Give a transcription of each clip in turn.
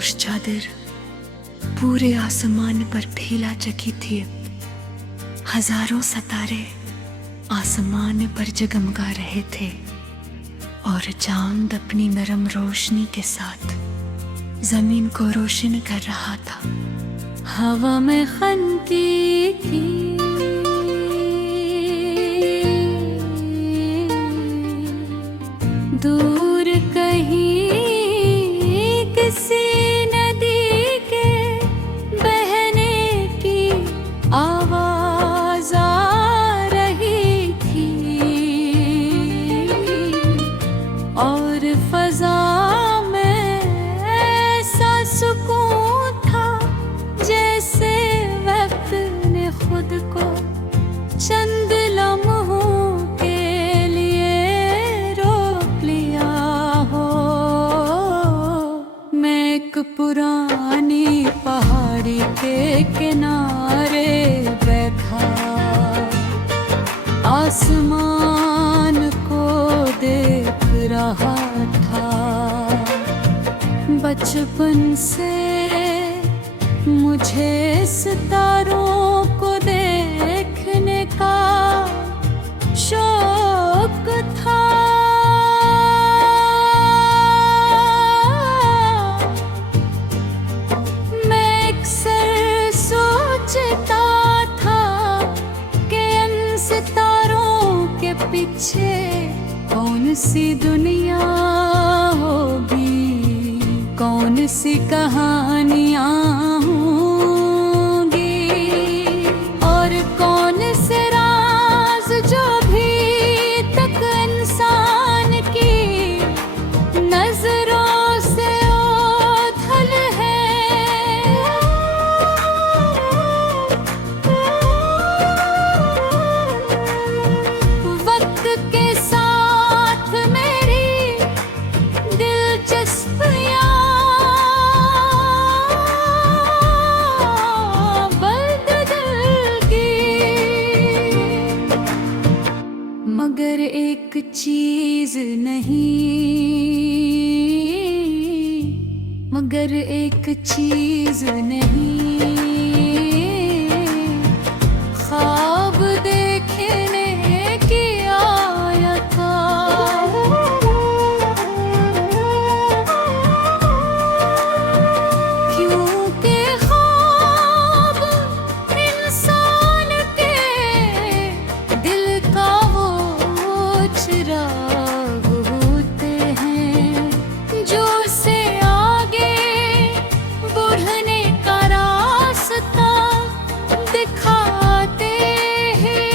खामोश चादर पूरे आसमान पर फैला चकी थी। हजारों सितारे आसमान पर जगमगा रहे थे और चांद अपनी नरम रोशनी के साथ जमीन को रोशन कर रहा था। हवा में खनती थी दूर कहीं किसी नदी के बहने की आवाज आ रही थी और फजा में ऐसा सुकून था जैसे वक्त ने खुद को चंद लम्हों के लिए रोक लिया हो। मैं एक पुरानी पहाड़ी के किनारे बैठा आसमान को देख रहा था। बचपन से मुझे सितारों को देखने का शौक था। मैं अक्सर सोचता था कि इन सितारों के पीछे कौन सी दुनिया होगी, कौन सी कहानियाँ होंगी और कौन से राज जो भी तक इंसान की नजरों से ओझल है। वक्त के साथ मेरी दिलचस्पियाँ मगर एक चीज नहीं, मगर एक चीज नहीं, ख्वाब देखने की आयत था। क्योंकि ख्वाब इंसान के दिल का चिराग होते हैं जो से आगे बढ़ने का रास्ता दिखाते हैं।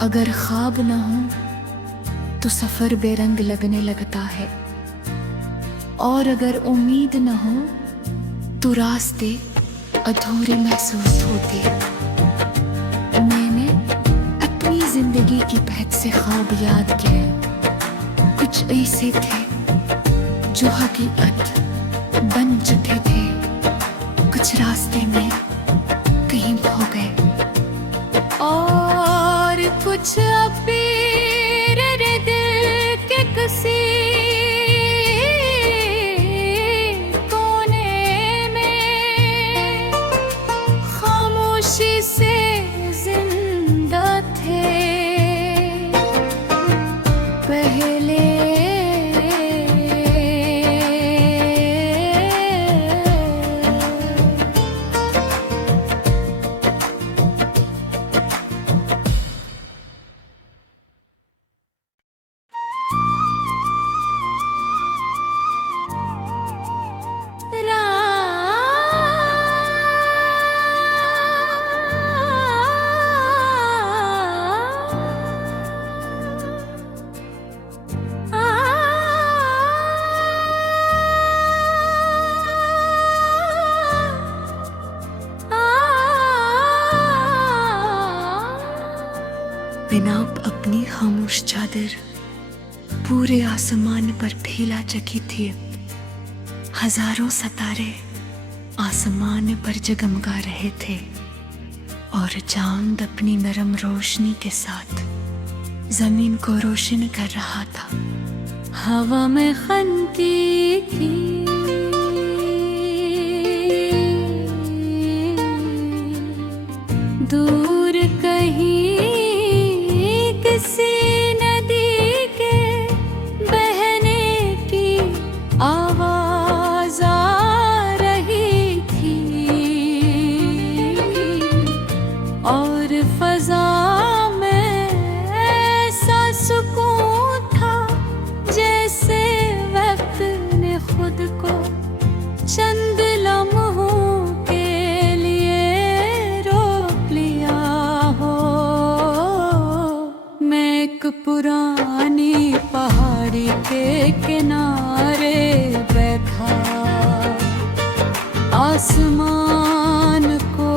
अगर ख्वाब न हो तो सफर बेरंग लगने लगता है और अगर उम्मीद न हो तो रास्ते अधूरे महसूस होते हैं। जिंदगी की बहत से ख्वाब याद किए, कुछ ऐसे थे जो हकीकत बन चुके थे, कुछ रास्ते में कहीं खो गए और कुछ अभी मेरे दिल के किसी कोने में खामोशी से बिनाप अपनी खामोश चादर पूरे आसमान पर फैला चकी थी। हजारों सितारे आसमान पर जगमगा रहे थे और चांद अपनी नरम रोशनी के साथ जमीन को रोशन कर रहा था। हवा में खनती थी। दूर कहीं किसी नदी के बहने की आवाज आ रही थी और फजा में ऐसा सुकून था जैसे वक्त ने खुद को चंद लम्हों के लिए रोक लिया हो। मैं एक पुरानी पहाड़ी के किनारे बैठा आसमान को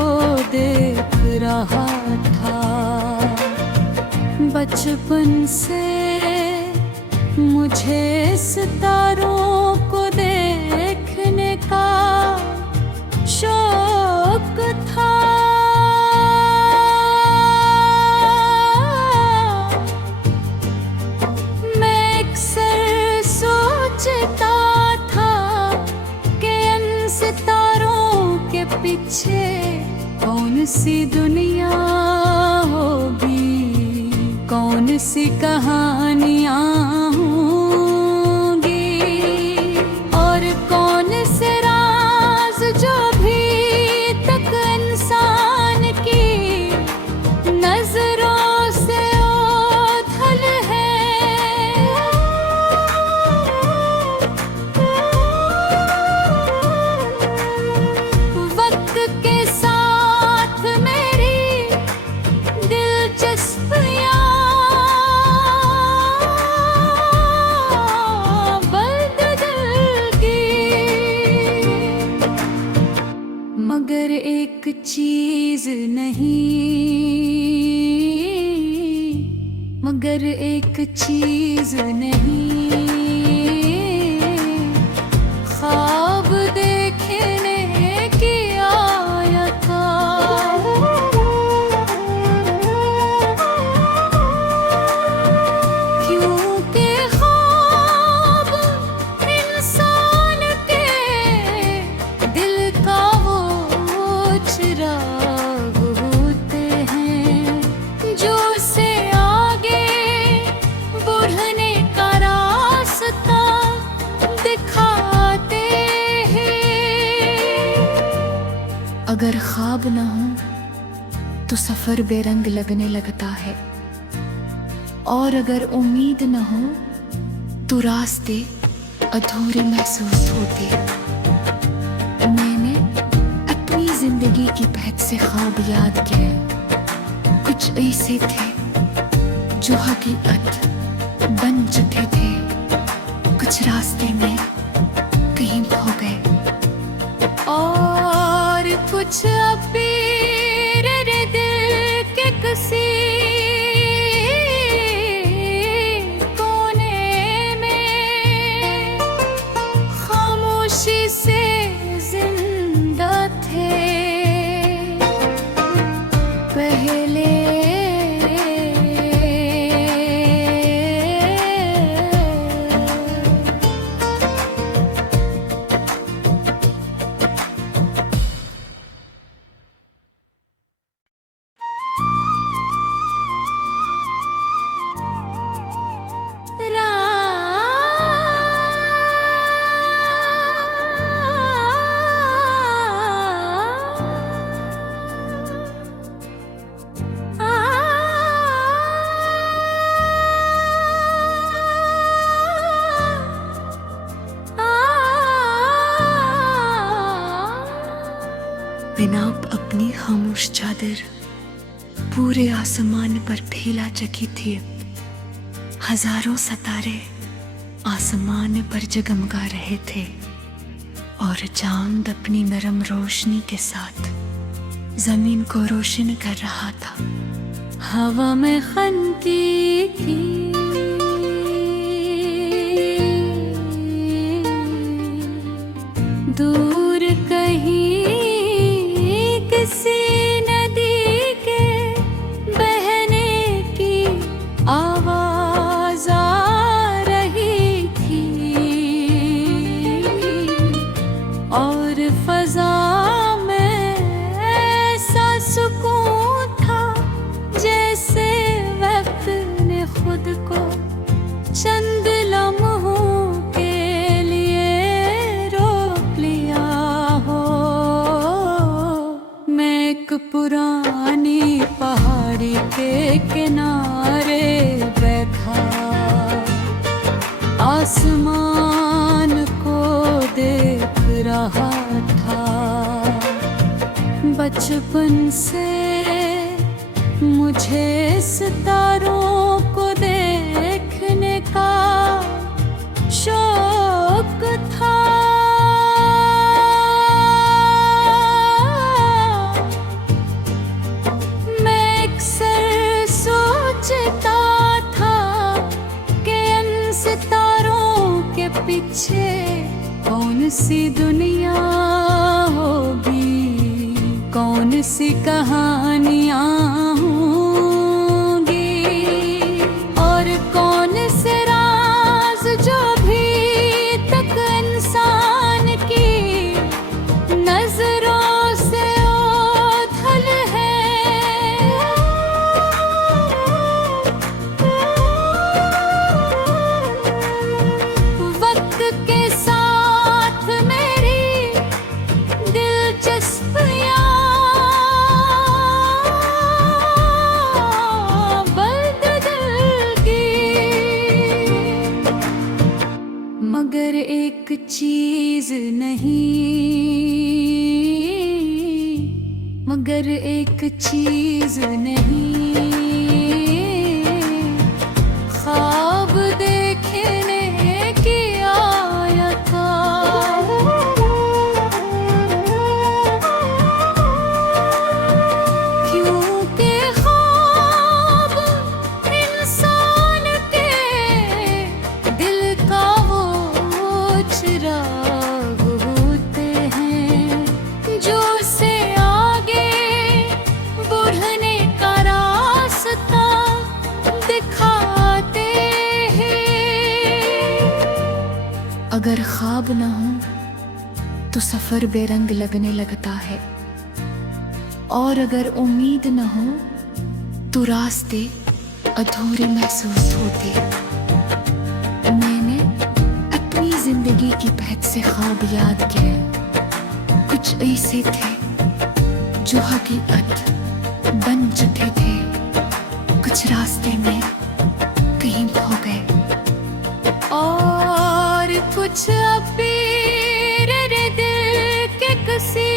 देख रहा था। बचपन से मुझे सितारों को देखने का शौक था। मैं अक्सर सोचता था कि इन सितारों के पीछे कौन सी दुनिया होगी, कौन सी कहानियाँ होंगी और कौन से राज जो भी तक इंसान की नजरों से ओझल है। वक्त के साथ मेरी दिलचस्पियाँ मगर एक चीज नहीं, मगर एक चीज नहीं, ख्वाब देखने की आया था। क्योंकि ख्वाब इंसान के दिल का चिराग होते हैं जो उसे आगे बढ़ने का रास्ता दिखाते हैं। अगर ख्वाब ना हो तो सफर बेरंग लगने लगता है और अगर उम्मीद न हो तो रास्ते अधूरे महसूस होते। जिंदगी की बहक से ख्वाब याद किए, कुछ ऐसे थे जो हकीकत बन चुके थे, कुछ रास्ते में कहीं खो गए और कुछ अभी मेरे दिल के किसी कोने में खामोशी से जिंदा थे। पहले बिना अपनी खामोश चादर पूरे आसमान पर फैला चकी थी। हजारों सितारे आसमान पर जगमगा रहे थे और चांद अपनी नरम रोशनी के साथ जमीन को रोशन कर रहा था। हवा में खनती थी दूर कहीं किसी नदी के बहने की आवाज आ रही और फजा में ऐसा सुकून था जैसे वक्त ने खुद को चंद लम्हों के लिए रोक लिया हो। मैं एक पुरानी पहाड़ी के किनारे बैठा आसमान को देख रहा था। बचपन से मुझे सितारों को देखने का शौक था। मैं अक्सर सोचता था कि इन सितारों के पीछे कौन सी दुनिया होगी, कौन सी कहानियाँ होंगी और कौन से राज जो भी तक इंसान की नजरों से ओझल है। वक्त के साथ मेरी दिलचस्पियाँ मगर एक चीज नहीं, मगर एक चीज नहीं, ख्वाब देखने की आयत क्योंकि ख्वाब इंसान के दिल का चिराग होते हैं जो उसे आगे बढ़ने का रास्ता दिखाते हैं। अगर ख्वाब न हो तो सफर बेरंग लगने लगता है और अगर उम्मीद न हो तो रास्ते अधूरे महसूस होते। जिंदगी की बहत से ख्वाब याद किए, कुछ ऐसे थे जो हकीकत बन चुके थे, कुछ रास्ते में कहीं खो गए और कुछ अभी मेरे दिल के किसी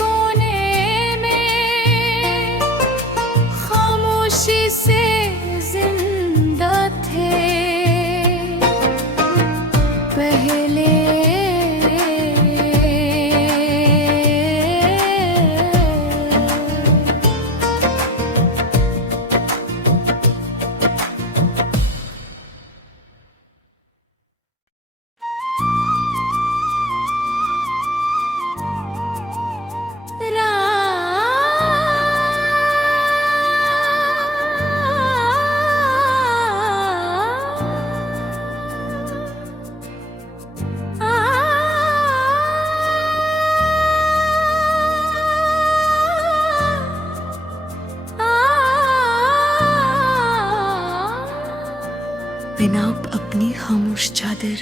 कोने में खामोशी से जिंदा थे। पहले बिना अपनी खामोश चादर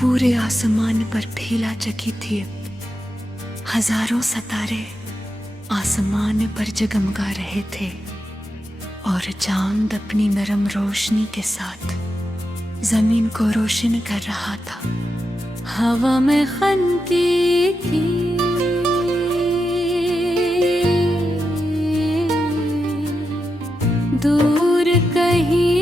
पूरे आसमान पर फैला चकी थी। हजारों सितारे आसमान पर जगमगा रहे थे और चांद अपनी नरम रोशनी के साथ जमीन को रोशन कर रहा था। हवा में खनती थी दूर कहीं